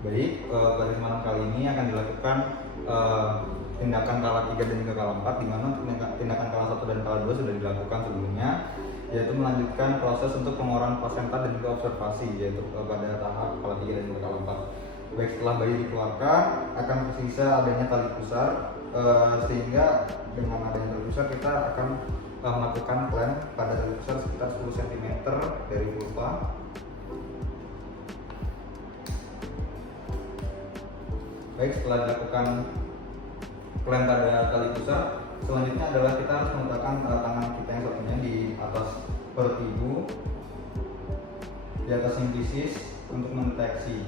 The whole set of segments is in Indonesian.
Baik, pada kesempatan kali ini akan dilakukan tindakan kala 3 dan juga kala 4, di mana tindakan kala 1 dan kala 2 sudah dilakukan sebelumnya, yaitu melanjutkan proses untuk pengeluaran plasenta dan juga observasi, yaitu pada tahap kala 3 dan juga kala 4. Baik, setelah bayi dikeluarkan akan tersisa adanya tali pusar, sehingga dengan adanya tali pusar kita akan melakukan klem pada tali pusar sekitar 10 cm dari vulva. Baik, setelah dilakukan klem pada tali pusar, selanjutnya adalah kita harus meletakkan tangan kita yang satunya di atas perut ibu, di atas simplisis untuk mendeteksi.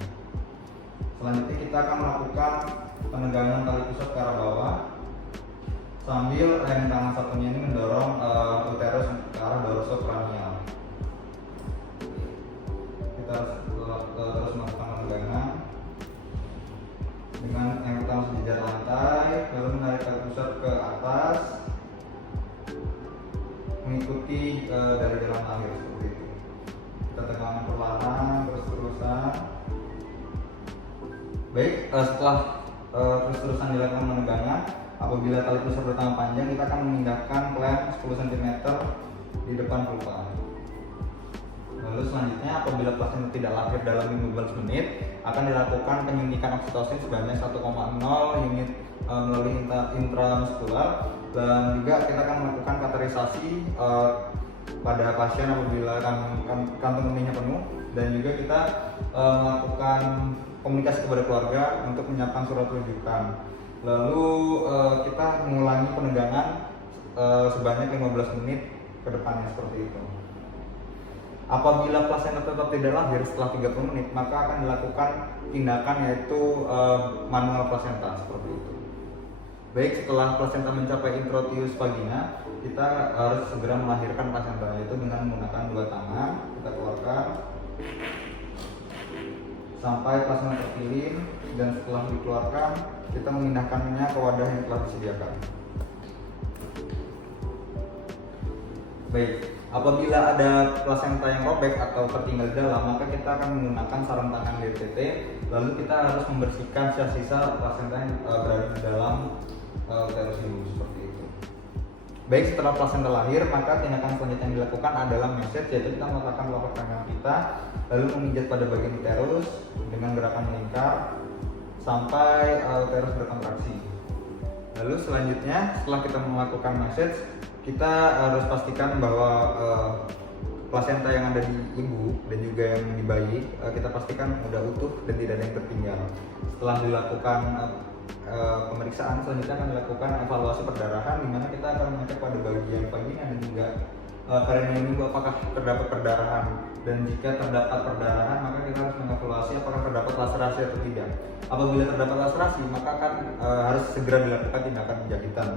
Selanjutnya kita akan melakukan penegangan tali pusar ke arah bawah sambil rem tangan satunya ini mendorong uterus ke arah dorsokranial. Kita harus terus melakukan penegangan dengan yang pertama sejajar lantai, lalu menarik tali pusar ke atas mengikuti dari jalan lahir seperti itu. Kita tegangkan perlahan terus-terusan. Baik, setelah terus-terusan dilakukan penegangan, apabila tali pusar bertambah panjang, kita akan memindahkan klem 10 cm di depan vulva. Lalu selanjutnya, apabila plasenta tidak lahir dalam 15 menit, akan dilakukan penyuntikan oksitosin sebanyak 1,0 unit melalui intramuskular, dan juga kita akan melakukan kateterisasi pada pasien apabila kantung kemihnya penuh, dan juga kita melakukan komunikasi kepada keluarga untuk menyiapkan surat rujukan. Lalu kita mengulangi penegangan sebanyak 15 menit ke depannya seperti itu. Apabila plasenta tetap tidak lahir setelah 30 menit, maka akan dilakukan tindakan yaitu manual plasenta seperti itu. Baik, setelah plasenta mencapai introtius vagina, kita harus segera melahirkan plasenta, yaitu dengan menggunakan dua tangan. Kita keluarkan sampai plasenta terpilih, dan setelah dikeluarkan, kita memindahkannya ke wadah yang telah disediakan. Baik, apabila ada plasenta yang robek atau tertinggal di dalam, maka kita akan menggunakan sarung tangan DTT, lalu kita harus membersihkan sisa-sisa plasenta yang berada di dalam uterus ibu seperti itu. Baik, setelah plasenta lahir, maka tindakan selanjutnya yang dilakukan adalah massage, yaitu kita meletakkan telapak tangan kita lalu memijat pada bagian uterus dengan gerakan melingkar sampai uterus berkontraksi. Lalu selanjutnya, setelah kita melakukan massage, kita harus pastikan bahwa plasenta yang ada di ibu dan juga yang di bayi kita pastikan sudah utuh dan tidak ada yang tertinggal. Setelah dilakukan pemeriksaan, selanjutnya akan dilakukan evaluasi perdarahan, di mana kita akan mengecek pada bagian vagina dan juga perineum ibu apakah terdapat perdarahan, dan jika terdapat perdarahan maka kita harus mengevaluasi apakah terdapat laserasi atau tidak. Apabila terdapat laserasi, maka akan harus segera dilakukan tindakan penjahitan.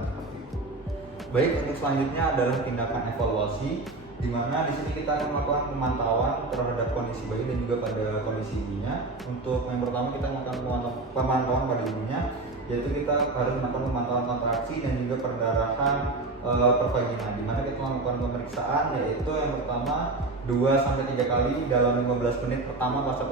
Baik, untuk selanjutnya adalah tindakan evaluasi, di mana di sini kita akan melakukan pemantauan terhadap kondisi bayi dan juga pada kondisi ibunya. Untuk yang pertama kita melakukan pemantauan pada ibunya, yaitu kita harus melakukan pemantauan kontraksi dan juga perdarahan per vagina, di mana kita melakukan pemeriksaan, yaitu yang pertama 2-3 kali dalam 15 menit pertama pasca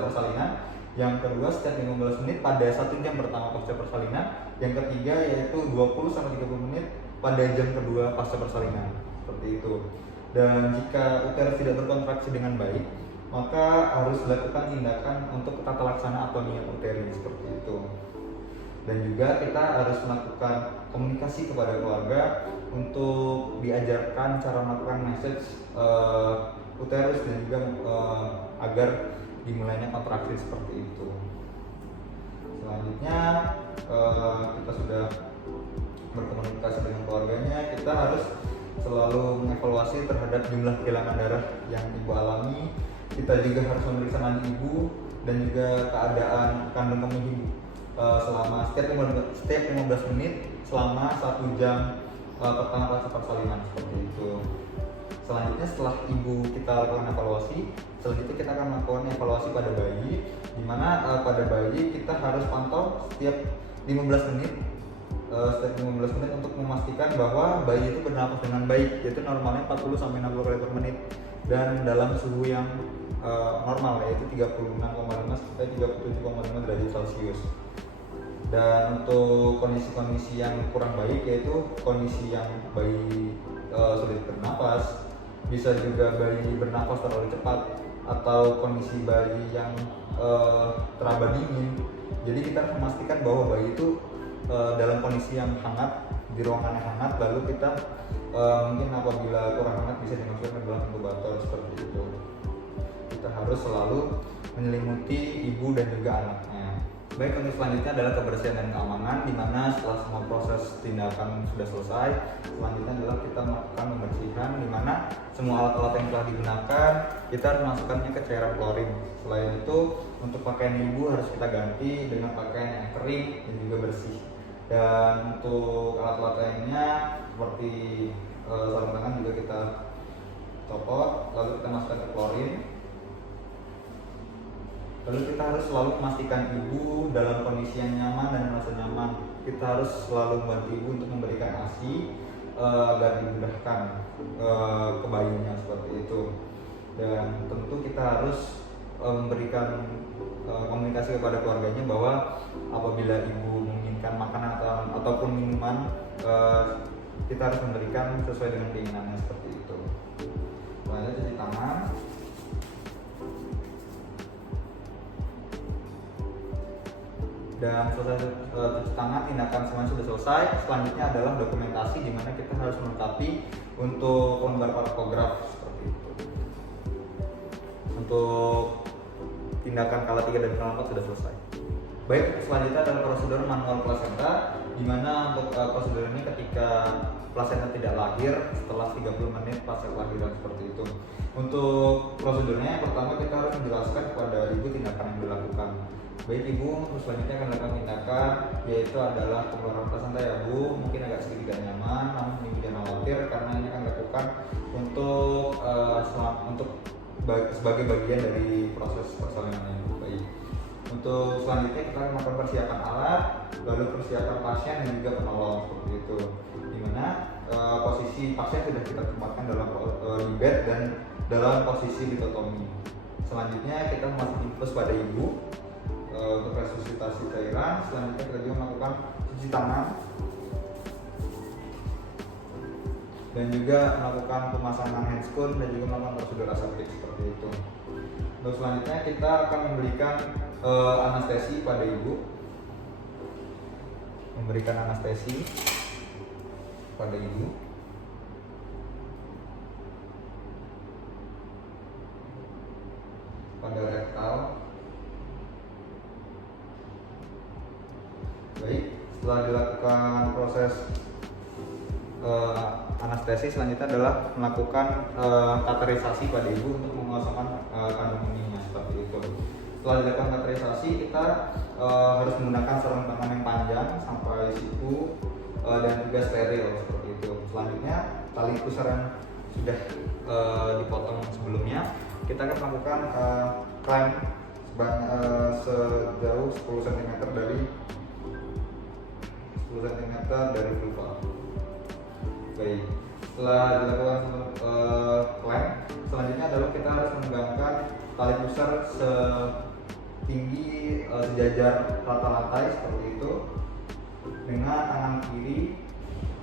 persalinan. Yang kedua setiap 15 menit pada 1 jam pertama pasca persalinan. Yang ketiga yaitu 20-30 menit pada jam kedua pasca persalinan, seperti itu. Dan jika uterus tidak berkontraksi dengan baik, maka harus dilakukan tindakan untuk tata laksana atonia uteri seperti itu. Dan juga kita harus melakukan komunikasi kepada keluarga untuk diajarkan cara melakukan massage uterus dan juga agar dimulainya kontraksi seperti itu. Selanjutnya kita sudah berkomunikasi dengan keluarganya, kita harus selalu mengevaluasi terhadap jumlah kehilangan darah yang ibu alami. Kita juga harus memeriksa nadi ibu dan juga keadaan kandung kemih ibu selama setiap 15 menit selama 1 jam pertama pasca persalinan seperti itu. Selanjutnya setelah ibu kita lakukan evaluasi, selanjutnya kita akan melakukan evaluasi pada bayi, di mana pada bayi kita harus pantau setiap 15 menit untuk memastikan bahwa bayi itu bernafas dengan baik, yaitu normalnya 40-60 kali per menit dan dalam suhu yang normal, yaitu 36,5 sampai 37,5 derajat Celcius. Dan untuk kondisi-kondisi yang kurang baik, yaitu kondisi yang bayi sulit bernapas, bisa juga bayi bernafas terlalu cepat, atau kondisi bayi yang teraba dingin. Jadi kita harus memastikan bahwa bayi itu dalam kondisi yang hangat, di ruangan yang hangat, lalu kita mungkin apabila kurang hangat bisa dimasukkan ke dalam inkubator seperti itu. Kita harus selalu menyelimuti ibu dan juga anaknya. Baik, untuk selanjutnya adalah kebersihan dan keamanan, di mana setelah semua proses tindakan sudah selesai, selanjutnya adalah kita melakukan pembersihan, di mana semua alat-alat yang telah digunakan kita harus masukkannya ke cairan klorin. Selain itu, untuk pakaian ibu harus kita ganti dengan pakaian yang kering dan juga bersih. Dan untuk alat-alat lainnya seperti sarung tangan juga kita copot, lalu kita masukkan ke klorin. Lalu kita harus selalu memastikan ibu dalam kondisi yang nyaman dan merasa nyaman. Kita harus selalu membantu ibu untuk memberikan ASI agar dimudahkan ke bayinya seperti itu. Dan tentu kita harus memberikan komunikasi kepada keluarganya bahwa apabila ibu menginginkan makanan ataupun minuman, kita harus memberikan sesuai dengan keinginannya seperti itu. Lalu cuci tangan. Dan selesai cuci tangan, tindakan semuanya sudah selesai. Selanjutnya adalah dokumentasi, di mana kita harus melengkapi untuk lembar parkograf seperti itu. Untuk tindakan kala 3 dan kala 4 sudah selesai. Baik, selanjutnya adalah prosedur manual plasenta, di mana untuk prosedur ini ketika plasenta tidak lahir setelah 30 menit pasca kelahiran seperti itu. Untuk prosedurnya, yang pertama kita harus menjelaskan kepada ibu tindakan yang dilakukan. Baik ibu, selanjutnya akan dilakukan tindakan, yaitu adalah pengeluaran plasenta ya bu. Mungkin agak sedikit tidak nyaman, namun ibu jangan khawatir karena ini akan dilakukan sebagai bagian dari proses persalinan yang baik. Untuk selanjutnya kita akan melakukan persiapan alat, lalu persiapan pasien dan juga penolong seperti itu. Dimana posisi pasien sudah kita tempatkan dalam di bed dan dalam posisi litotomi. Selanjutnya kita memasang infus pada ibu untuk resusitasi cairan. Selanjutnya kita juga melakukan cuci tangan dan juga melakukan pemasangan handscoon dan juga melakukan prosedur aseptik seperti itu. Untuk selanjutnya kita akan memberikan anestesi pada ibu, memberikan anestesi pada ibu. Pada rektal. Baik, setelah dilakukan proses anestesi, selanjutnya adalah melakukan kateterisasi pada ibu untuk mengosongkan kandung ininya seperti itu. Setelah dilakukan kateterisasi, kita harus menggunakan sarung tangan yang panjang sampai siku dan juga steril seperti itu. Selanjutnya, tali pusar yang sudah dipotong sebelumnya, kita akan melakukan clamp sejauh 10 cm dari vulva. Baik, setelah dilakukan clamp, selanjutnya adalah kita harus menegangkan tali pusar setinggi sejajar rata lantai seperti itu dengan tangan kiri,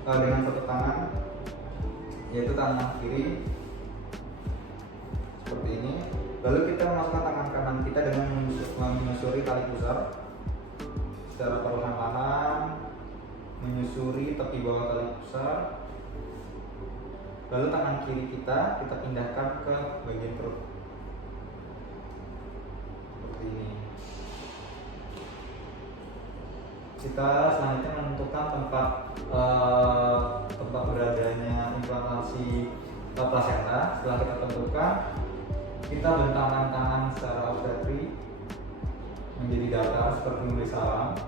dengan satu tangan, yaitu tangan kiri seperti ini. Lalu kita memasukkan tangan kanan kita dengan menyusuri tali pusar secara perlahan-lahan, menyusuri tepi bawah tali pusar. Lalu tangan kiri kita pindahkan ke bagian perut seperti ini. Kita selanjutnya menentukan tempat beradanya implantasi plasenta. Setelah kita tentukan, kita bentangkan tangan secara obstetri menjadi datar seperti memberi salam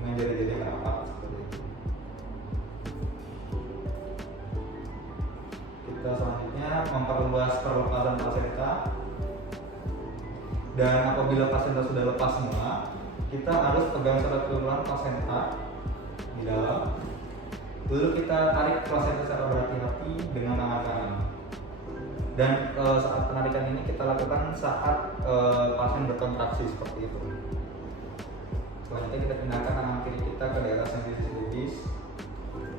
dengan jari-jari yang rapat seperti itu. Kita selanjutnya memperluas perlepasan plasenta, dan apabila plasenta sudah lepas semua, kita harus pegang secara keseluruhan plasenta di dalam. Lalu kita tarik plasenta secara berhati-hati dengan tangan kanan. Dan saat penarikan ini kita lakukan saat pasien berkontraksi seperti itu. Selanjutnya kita pindahkan tangan kiri kita ke daerah sensitif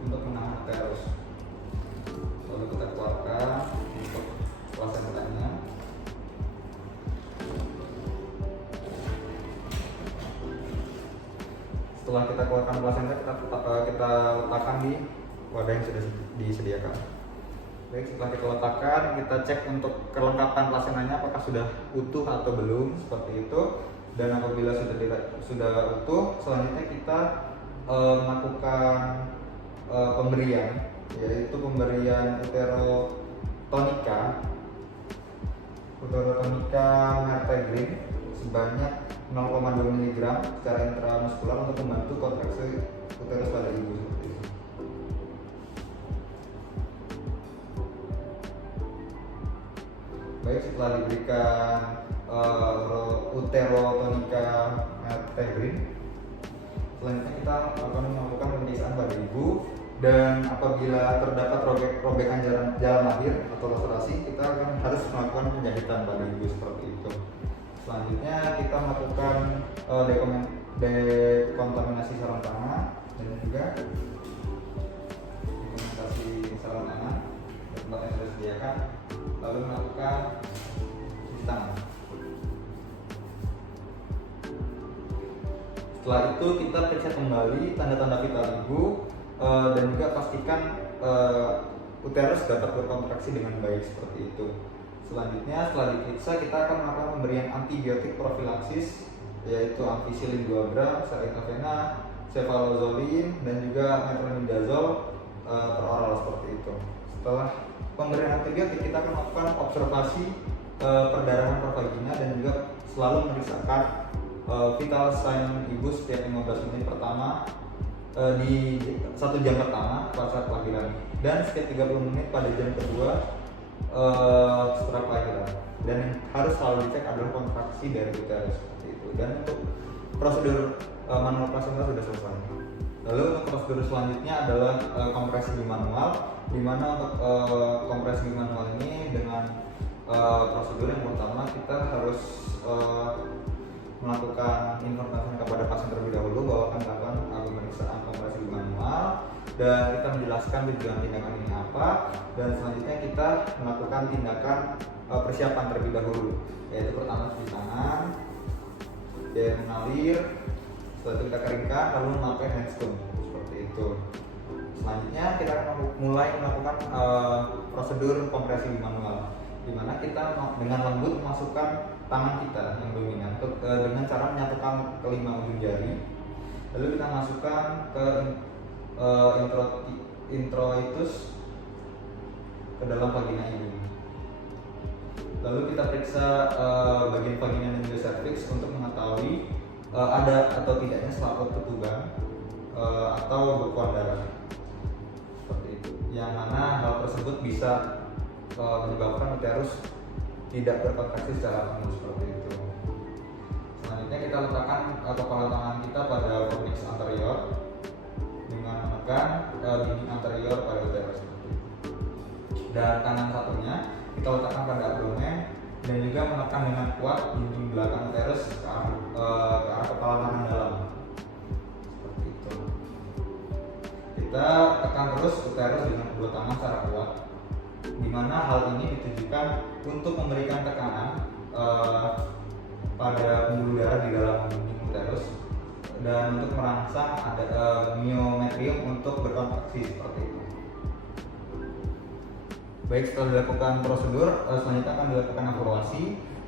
untuk menahan uterus. Lalu kita keluarkan untuk plasentanya. Setelah kita keluarkan plasenta, kita letakkan di wadah yang sudah disediakan. Baik, setelah kita letakkan, kita cek untuk kelengkapan plasentanya apakah sudah utuh atau belum, seperti itu. Dan apabila sudah utuh, selanjutnya kita melakukan pemberian, yaitu pemberian uterotonika mertegrin sebanyak 0,2 mg secara intramuskular untuk membantu kontraksi uterus pada ibu seperti itu. Baik, setelah diberikan uterotonika mertegrin, selanjutnya kita akan melakukan pemeriksaan pada ibu. Dan apabila terdapat robekan jalan lahir atau laserasi, kita akan harus melakukan penjahitan pada ibu seperti itu. Selanjutnya kita melakukan dekontaminasi saluran tangan dan juga dekontaminasi saluran tangan di tempat yang sudah disediakan, lalu melakukan cuci tangan. Setelah itu kita periksa kembali tanda-tanda vital ibu dan juga pastikan uterus dapat berkontraksi dengan baik seperti itu. Selanjutnya setelah diperiksa, kita akan melakukan pemberian antibiotik profilaksis, yaitu ampicillin 2 gram secara intravena, cefalozolin, dan juga metronidazole per oral seperti itu. Setelah pemberian antibiotik, kita akan melakukan observasi perdarahan per vagina dan juga selalu memeriksakan vital sign ibu setiap 15 menit pertama di 1 jam pertama pasca kelahiran, dan setiap 30 menit pada jam kedua setelah kelahiran. Dan yang harus selalu dicek adalah kontraksi dari uterus seperti itu. Dan untuk prosedur manual plasenta sudah selesai. Lalu untuk prosedur selanjutnya adalah kompresi bimanual, di mana untuk kompresi bimanual ini dengan prosedur yang pertama kita harus melakukan informasi kepada pasien terlebih dahulu bahwa akan dilakukan pemeriksaan kompresi manual, dan kita menjelaskan tujuan tindakan ini apa, dan selanjutnya kita melakukan tindakan persiapan terlebih dahulu, yaitu pertama cuci tangan, dan mengalir, setelah itu kita keringkan, lalu memakai handscoon seperti itu. Selanjutnya kita akan mulai melakukan prosedur kompresi manual, di mana kita dengan lembut memasukkan tangan kita yang dominan dengan cara menyatukan kelima ujung jari, lalu kita masukkan ke introitus ke dalam vagina ibu. Lalu kita periksa bagian vagina dan juga cervix untuk mengetahui ada atau tidaknya selaput ketuban atau bekuan darah seperti itu, yang mana hal tersebut bisa menyebabkan uterus tidak berkontraksi secara penuh seperti itu. Selanjutnya kita letakkan kepala tangan kita pada vernix anterior dengan menekan dinding anterior pada uterus seperti itu. Dan tangan satunya kita letakkan pada abdomen dan juga menekan dengan kuat dinding belakang uterus ke arah kepala tangan dalam seperti itu. Kita tekan terus uterus dengan kedua tangan secara kuat, di mana hal ini ditujukan untuk memberikan tekanan pada pembuluh darah di dalam dinding uterus dan untuk merangsang ada myometrium untuk berkontraksi seperti itu. Baik, setelah dilakukan prosedur, selanjutnya akan dilakukan evaluasi,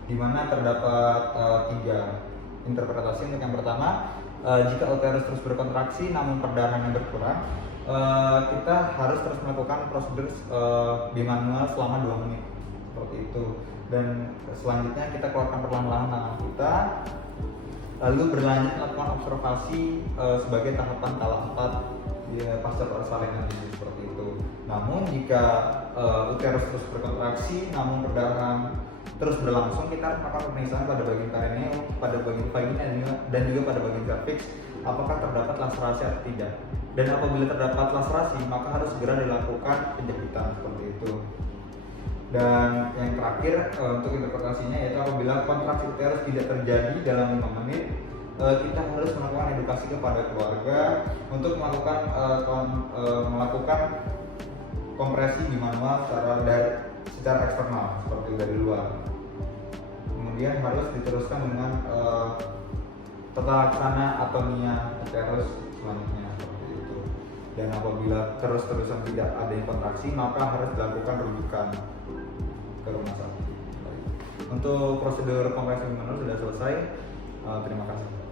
di mana terdapat 3 interpretasi. Untuk yang pertama, jika uterus terus berkontraksi namun perdarahannya berkurang, kita harus terus melakukan prosedur bimanual selama 2 menit seperti itu. Dan selanjutnya kita keluarkan perlahan-lahan tangan kita, lalu berlanjut melakukan observasi sebagai tahapan tahap 4 pasca persalinan ini seperti itu. Namun jika uterus terus berkontraksi namun perdarahan terus berlangsung, kita harus melakukan pemeriksaan pada bagian perineum, pada bagian vagina dan juga pada bagian cervix apakah terdapat laserasi atau tidak. Dan apabila terdapat laserasi, maka harus segera dilakukan penjahitan seperti itu. Dan yang terakhir untuk interpretasinya yaitu apabila kontraksi uterus tidak terjadi dalam 5 menit, kita harus melakukan edukasi kepada keluarga untuk melakukan kompresi di manual secara eksternal seperti dari luar. Kemudian harus diteruskan dengan tata laksana atonia uterus selanjutnya seperti itu. Dan apabila terus-terusan tidak ada yang kontraksi, maka harus dilakukan rujukan ke rumah sakit. Untuk prosedur kompresi manual sudah selesai. Terima kasih.